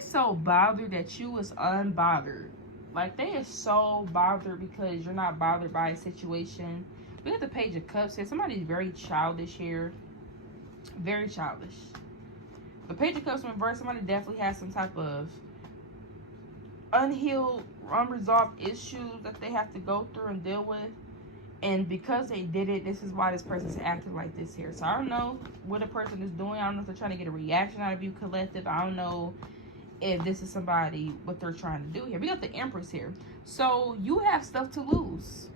they so bothered that you is unbothered. Like, they is so bothered because you're not bothered by a situation. We got the Page of Cups here. Somebody's very childish here. Very childish. The Page of Cups in reverse, somebody definitely has some type of unhealed, unresolved issues that they have to go through and deal with. And because they did it, this is why this person's acting like this here. So I don't know what a person is doing. I don't know if they're trying to get a reaction out of you, collective. I don't know if this is somebody, what they're trying to do here. We got the Empress here. So you have stuff to lose.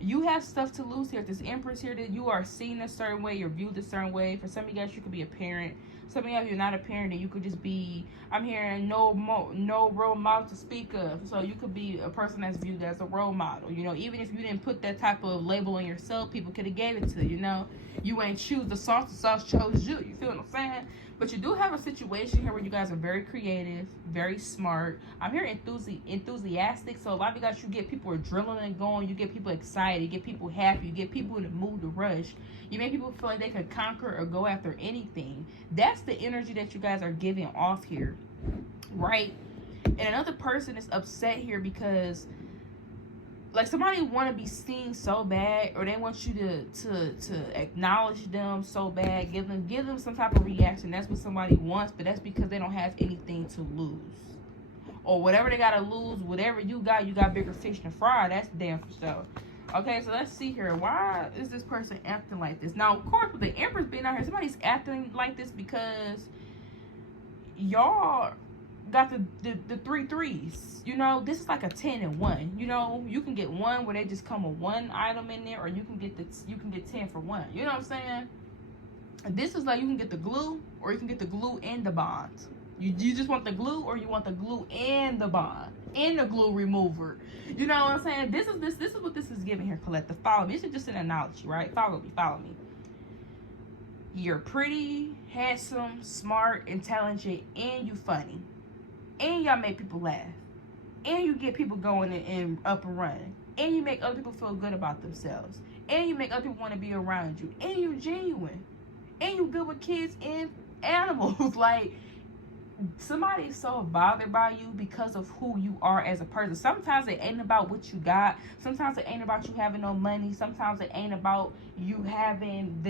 You have stuff to lose here. This Empress here, that you are seen a certain way, you're viewed a certain way. For some of you guys, you could be a parent. Some of you, you're not a parent, and you could just be, I'm hearing no role model to speak of. So you could be a person that's viewed as a role model. You know, even if you didn't put that type of label on yourself, people could have gave it to you. You know, you ain't choose the sauce chose you. You feel what I'm saying? But you do have a situation here where you guys are very creative, very smart. I'm hearing enthusiastic. So a lot of you guys, you get people adrenaline going. You get people excited. You get people happy. You get people in the mood to rush. You make people feel like they could conquer or go after anything. That's the energy that you guys are giving off here, right? And another person is upset here because, like, somebody want to be seen so bad, or they want you to acknowledge them so bad, give them some type of reaction. That's what somebody wants, but that's because they don't have anything to lose, or whatever they gotta lose. Whatever you got bigger fish than fry. That's damn for sure. Okay, so let's see here. Why is this person acting like this? Now, of course, with the Empress being out here, somebody's acting like this because y'all got the 3 threes. You know, this is like a 10 and 1. You know, you can get one where they just come with one item in there, or you can get 10 for 1. You know what I'm saying? This is like you can get the glue, or you can get the glue and the bond. You just want the glue, or you want the glue and the bond and the glue remover. You know what I'm saying? This is what this is giving here, collective. Follow me. This is just an analogy, right? Follow me. You're pretty, handsome, smart, intelligent, and you funny. And y'all make people laugh. And you get people going and up and running. And you make other people feel good about themselves. And you make other people want to be around you. And you're genuine. And you good with kids and animals. Like, somebody's so bothered by you because of who you are as a person. Sometimes it ain't about what you got. Sometimes it ain't about you having no money. Sometimes it ain't about you having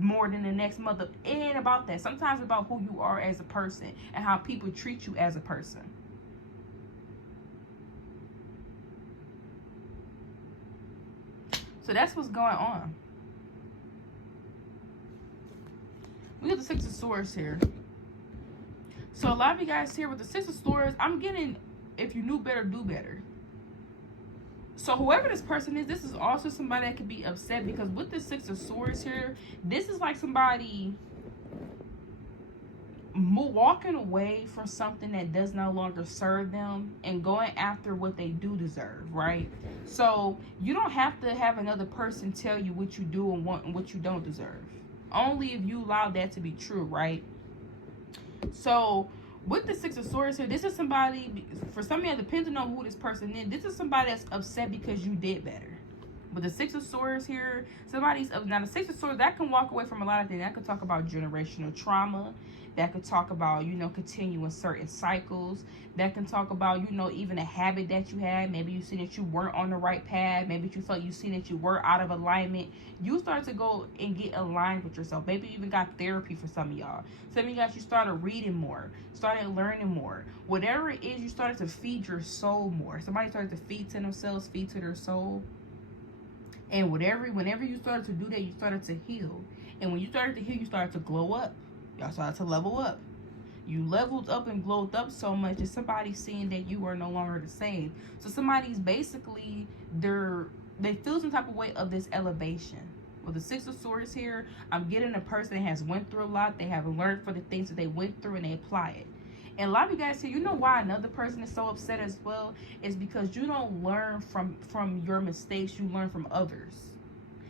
more than the next mother. It ain't about that. Sometimes it's about who you are as a person and how people treat you as a person. So that's what's going on. We got the 6 of Swords here. So a lot of you guys here with the 6 of Swords, I'm getting, if you knew better, do better. So whoever this person is, this is also somebody that could be upset, because with the 6 of Swords here, this is like somebody walking away from something that does no longer serve them and going after what they do deserve, right? So you don't have to have another person tell you what you do and want and what you don't deserve. Only if you allow that to be true, right? So with the 6 of Swords here, this is somebody, for some of you, depending on who this person is, this is somebody that's upset because you did better. With the 6 of Swords here, somebody's up. Now the 6 of Swords, that can walk away from a lot of things. That could talk about generational trauma. That could talk about, you know, continuing certain cycles. That can talk about, you know, even a habit that you had. Maybe you see that you weren't on the right path. Maybe you felt you see that you were out of alignment. You start to go and get aligned with yourself. Maybe you even got therapy for some of y'all. Some of you guys, you started reading more, started learning more. Whatever it is, you started to feed your soul more. Somebody started to feed to themselves, feed to their soul. And whenever you started to do that, you started to heal. And when you started to heal, you started to glow up. Y'all started to level up. You leveled up and glowed up so much that somebody's seeing that you are no longer the same. So somebody's basically, they feel some type of way of this elevation. With the 6 of Swords here, I'm getting a person that has went through a lot. They have learned for the things that they went through and they apply it. And a lot of you guys here, you know why another person is so upset as well? Is because you don't learn from your mistakes. You learn from others.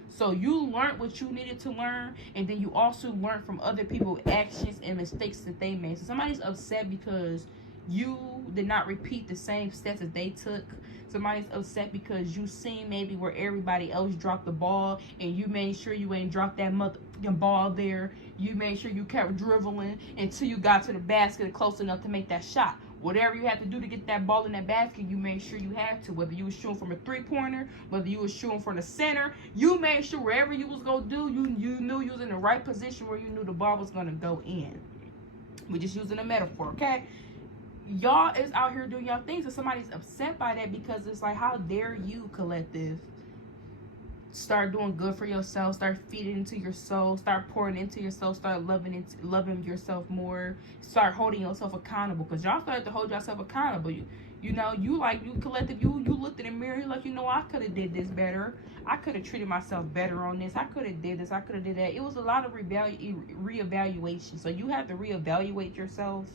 So you learned what you needed to learn, and then you also learned from other people's actions and mistakes that they made. So somebody's upset because you did not repeat the same steps that they took. Somebody's upset because you seen maybe where everybody else dropped the ball, and you made sure you ain't dropped that motherfucking ball there. You made sure you kept dribbling until you got to the basket close enough to make that shot. Whatever you had to do to get that ball in that basket, you made sure you had to. Whether you was shooting from a three-pointer, whether you was shooting from the center, you made sure wherever you was going to do, you knew you was in the right position where you knew the ball was going to go in. We're just using a metaphor, okay? Y'all is out here doing y'all things, and somebody's upset by that because it's like, how dare you, collective, start doing good for yourself, start feeding into your soul, start pouring into yourself, start loving yourself more, start holding yourself accountable, because y'all started to hold yourself accountable. You know, you collective, you looked in the mirror, you're like, you know, I could have did this better, I could have treated myself better on this, I could have did this, I could have did that. It was a lot of reevaluation. So you have to reevaluate yourself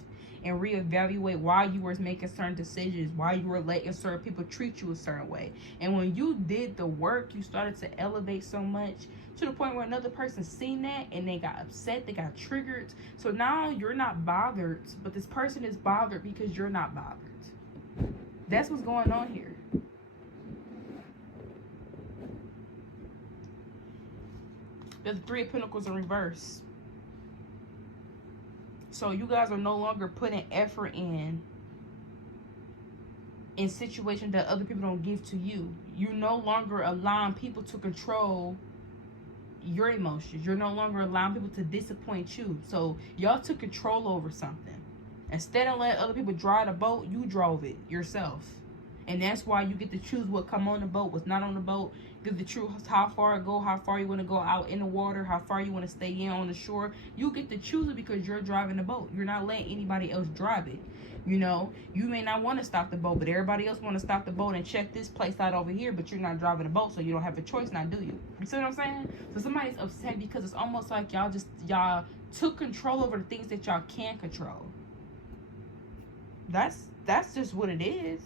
and reevaluate why you were making certain decisions, why you were letting certain people treat you a certain way. And when you did the work, you started to elevate so much to the point where another person seen that and they got upset, they got triggered. So now you're not bothered, but this person is bothered because you're not bothered. That's what's going on here. There's the Three of Pentacles in reverse. So you guys are no longer putting effort in situations that other people don't give to you. You're no longer allowing people to control your emotions. You're no longer allowing people to disappoint you. So y'all took control over something. Instead of letting other people drive the boat, you drove it yourself. And that's why you get to choose what come on the boat, what's not on the boat. Get to choose how far it go, how far you want to go out in the water, how far you want to stay in on the shore. You get to choose it because you're driving the boat. You're not letting anybody else drive it. You know, you may not want to stop the boat, but everybody else want to stop the boat and check this place out over here, but you're not driving the boat, so you don't have a choice now, do you? You see what I'm saying? So somebody's upset because it's almost like y'all took control over the things that y'all can't control. That's just what it is.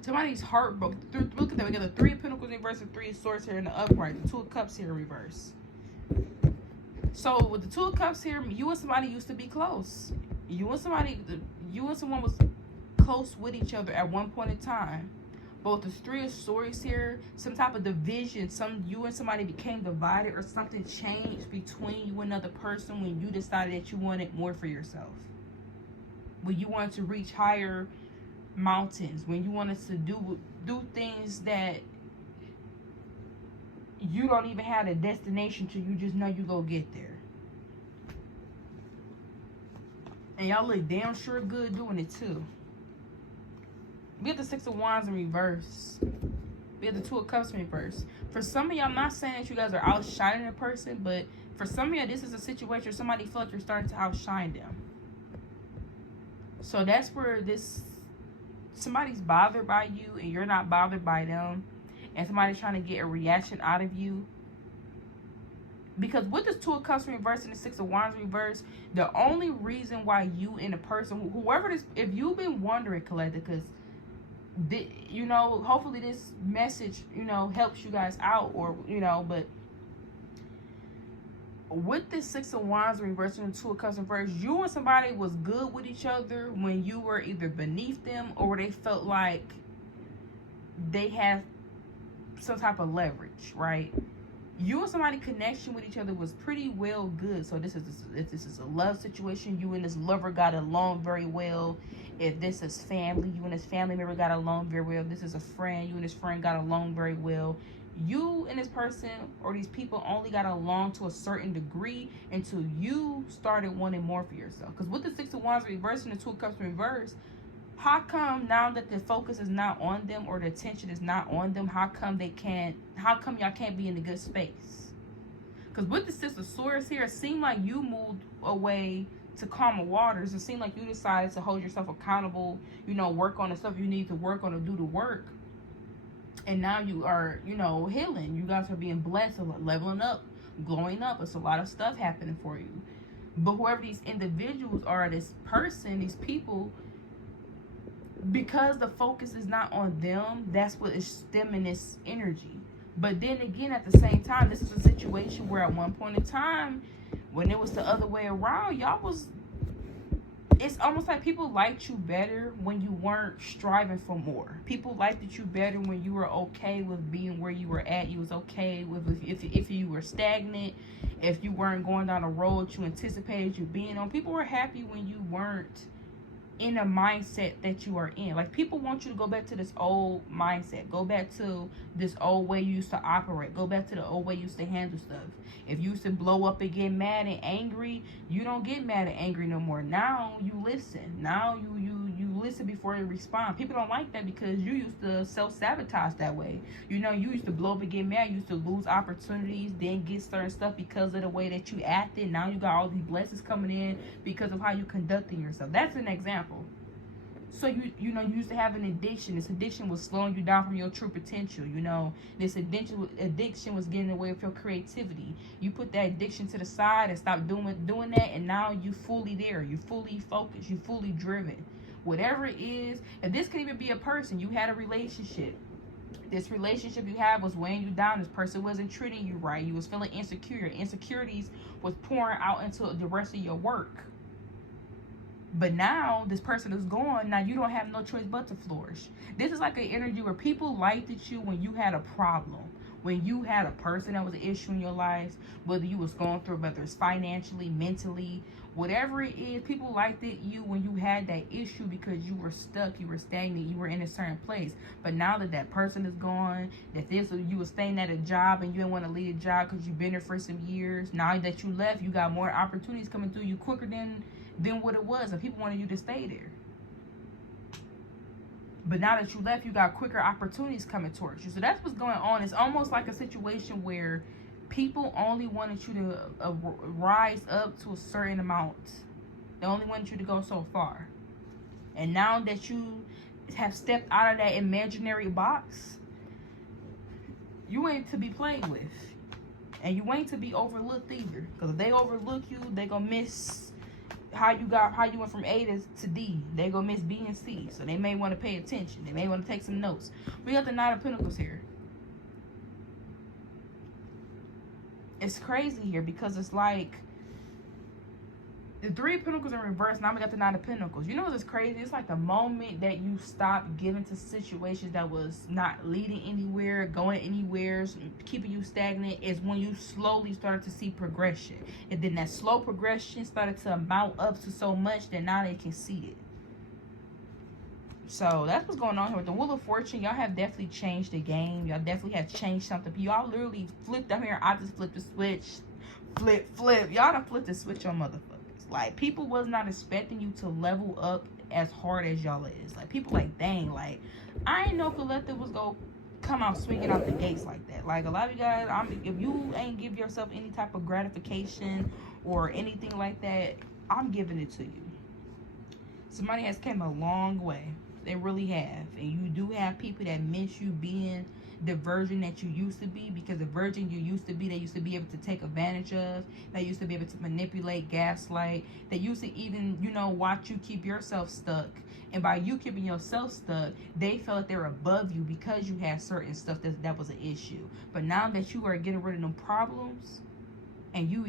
Somebody's heartbroken. Look at that. We got the Three of Pentacles in reverse and Three of Swords here in the upright. The Two of Cups here in reverse. So with the Two of Cups here, you and somebody used to be close. You and someone was close with each other at one point in time. But with the Three of Swords here, some type of division, you and somebody became divided, or something changed between you and another person when you decided that you wanted more for yourself. When you wanted to reach higher mountains, when you wanted to do things that you don't even have a destination to, you just know you go get there. And y'all look damn sure good doing it too. We have the Six of Wands in reverse. We have the Two of Cups in reverse. For some of y'all, I'm not saying that you guys are outshining a person, but for some of y'all, this is a situation where somebody felt you're starting to outshine them. So that's where somebody's bothered by you and you're not bothered by them, and somebody's trying to get a reaction out of you. Because with this Two of Cups reverse and the Six of Wands reverse, the only reason why you and the person, whoever this, if you've been wondering, collective, because you know, hopefully this message, you know, helps you guys out, or you know, but with this Six of Wands reverse and the Two of Cups reverse, you and somebody was good with each other when you were either beneath them or they felt like they had some type of leverage, right? You and somebody connection with each other was pretty well good. So this is a love situation. You and this lover got along very well. If this is family, you and this family member got along very well. If this is a friend, you and this friend got along very well. You and this person or these people only got along to a certain degree until you started wanting more for yourself. Because with the Six of Wands reverse and the Two of Cups reverse, how come now that the focus is not on them or the attention is not on them, how come y'all can't be in a good space? Because with the Six of Swords here, it seemed like you moved away to calmer waters. It seemed like you decided to hold yourself accountable, you know, work on the stuff you need to work on or do the work. And now you are, you know, healing. You guys are being blessed, leveling up, glowing up. It's a lot of stuff happening for you. But whoever these individuals are, this person, these people, because the focus is not on them, that's what is stemming this energy. But then again, at the same time, this is a situation where at one point in time, when it was the other way around, y'all was it's almost like people liked you better when you weren't striving for more. People liked you better when you were okay with being where you were at. You was okay with if you were stagnant, if you weren't going down a road you anticipated you being on. People were happy when you weren't in a mindset that you are in. Like, people want you to go back to this old mindset. Go back to this old way you used to operate. Go back to the old way you used to handle stuff. If you used to blow up and get mad and angry, you don't get mad and angry no more. Now you listen. Now you listen before you respond. People don't like that because you used to self-sabotage that way. You know, you used to blow up and get mad. You used to lose opportunities, then get certain stuff because of the way that you acted. Now you got all these blessings coming in because of how you conducting yourself. That's an example. So you know, you used to have an addiction. This addiction was slowing you down from your true potential. You know, this addiction was getting away with your creativity. You put that addiction to the side and stopped doing that, and now you fully there. You fully focused. You fully driven. Whatever it is, and this can even be a person. You had a relationship. This relationship you had was weighing you down. This person wasn't treating you right. You was feeling insecure. Insecurities was pouring out into the rest of your work. But now this person is gone. Now you don't have no choice but to flourish. This is like an energy where people liked you when you had a problem, when you had a person that was an issue in your life, whether you was going through, whether it's financially, mentally, whatever it is. People liked you when you had that issue because you were stuck, you were stagnant, you were in a certain place. But now that that person is gone, that you were staying at a job and you didn't want to leave a job because you've been there for some years. Now that you left, you got more opportunities coming through you quicker than what it was, and people wanted you to stay there. But now that you left, you got quicker opportunities coming towards you. So that's what's going on. It's almost like a situation where people only wanted you to rise up to a certain amount. They only wanted you to go so far. And now that you have stepped out of that imaginary box, you ain't to be played with. And you ain't to be overlooked either. Because if they overlook you, they gonna miss how you went from A to D. They gonna miss B and C. So they may want to pay attention. They may want to take some notes. We got the Knight of Pentacles here. It's crazy here because it's like the Three of Pentacles in reverse. Now we got the Knight of Pentacles. You know what's crazy? It's like the moment that you stop giving to situations that was not leading anywhere, going anywhere, keeping you stagnant, is when you slowly started to see progression. And then that slow progression started to amount up to so much that now they can see it. So that's what's going on here with the Wheel of Fortune. Y'all have definitely changed the game. Y'all definitely have changed something. Y'all literally flipped up here. I just flipped the switch. Flip. Y'all done flipped the switch on motherfuckers. Like, people was not expecting you to level up as hard as y'all is. Like, people like, dang, like, I ain't know Collective was gonna come out swinging out the gates like that. Like, a lot of you guys, if you ain't give yourself any type of gratification or anything like that, I'm giving it to you. Somebody has came a long way. They really have. And you do have people that miss you being the virgin that you used to be, because the virgin you used to be, they used to be able to take advantage of, they used to be able to manipulate, gaslight, they used to even, you know, watch you keep yourself stuck. And by you keeping yourself stuck, they felt like they were above you because you had certain stuff that was an issue. But now that you are getting rid of them problems and you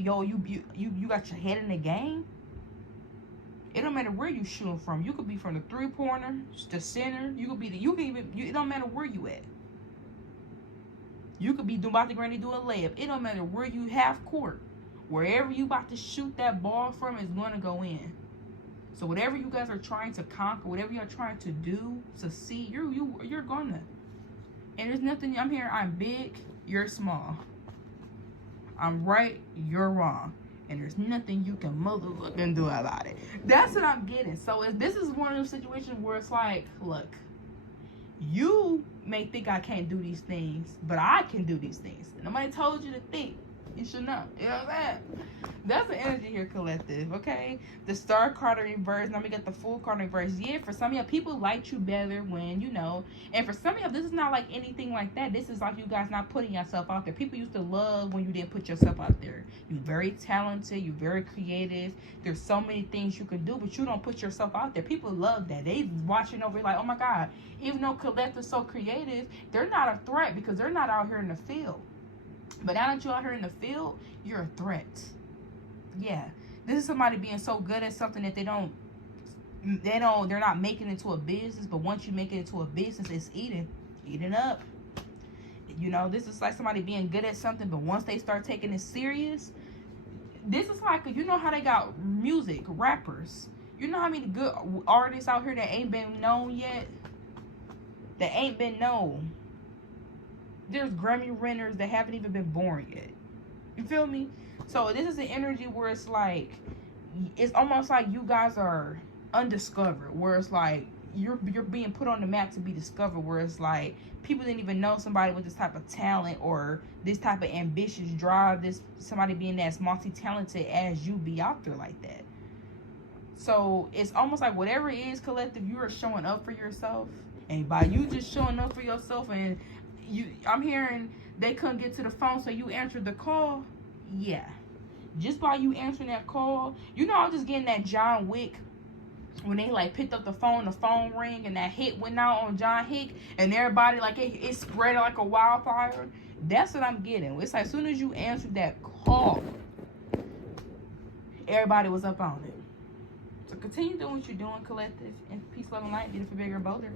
got your head in the game, it don't matter where you shooting from. You could be from the three-pointer, the center. It don't matter where you at. You could be about to granny do a layup. It don't matter where you half court. Wherever you about to shoot that ball from is going to go in. So whatever you guys are trying to conquer, whatever you're trying to do, succeed, you're gonna. And there's nothing. I'm here. I'm big. You're small. I'm right. You're wrong. And there's nothing you can motherfucking do about it. That's what I'm getting. So this is one of those situations where it's like, look, you may think I can't do these things, but I can do these things. Nobody told you to think. You should know. You know what I'm saying? That's the energy here, Collective, okay? The Star card in reverse. Now we got the Fool card in reverse. Yeah, for some of y'all, people like you better when, you know. And for some of y'all, this is not like anything like that. This is like you guys not putting yourself out there. People used to love when you didn't put yourself out there. You're very talented. You're very creative. There's so many things you can do, but you don't put yourself out there. People love that. They watching over like, oh my God. Even though Collective's so creative, they're not a threat because they're not out here in the field. But now that you're out here in the field, you're a threat. Yeah. This is somebody being so good at something that they don't they're not making it into a business, but once you make it into a business, it's eating up. You know, this is like somebody being good at something, but once they start taking it serious, this is like, you know how they got music, rappers. You know how many good artists out here that ain't been known yet? That ain't been known. There's Grammy winners that haven't even been born yet. You feel me? So this is an energy where it's like, it's almost like you guys are undiscovered, where it's like you're being put on the map to be discovered, where it's like people didn't even know somebody with this type of talent or this type of ambitious drive, this somebody being as multi-talented as you be out there like that. So it's almost like whatever it is, collective, you are showing up for yourself, and by you just showing up for yourself, and I'm hearing they couldn't get to the phone, so you answered the call. Yeah, just by you answering that call, you know, I was just getting that John Wick, when they like picked up the phone ring, and that hit went out on John Wick, and everybody like it spread like a wildfire. That's what I'm getting. It's like as soon as you answered that call, everybody was up on it. So continue doing what you're doing, collective, and peace, love, and light. Beautiful, bigger, bolder.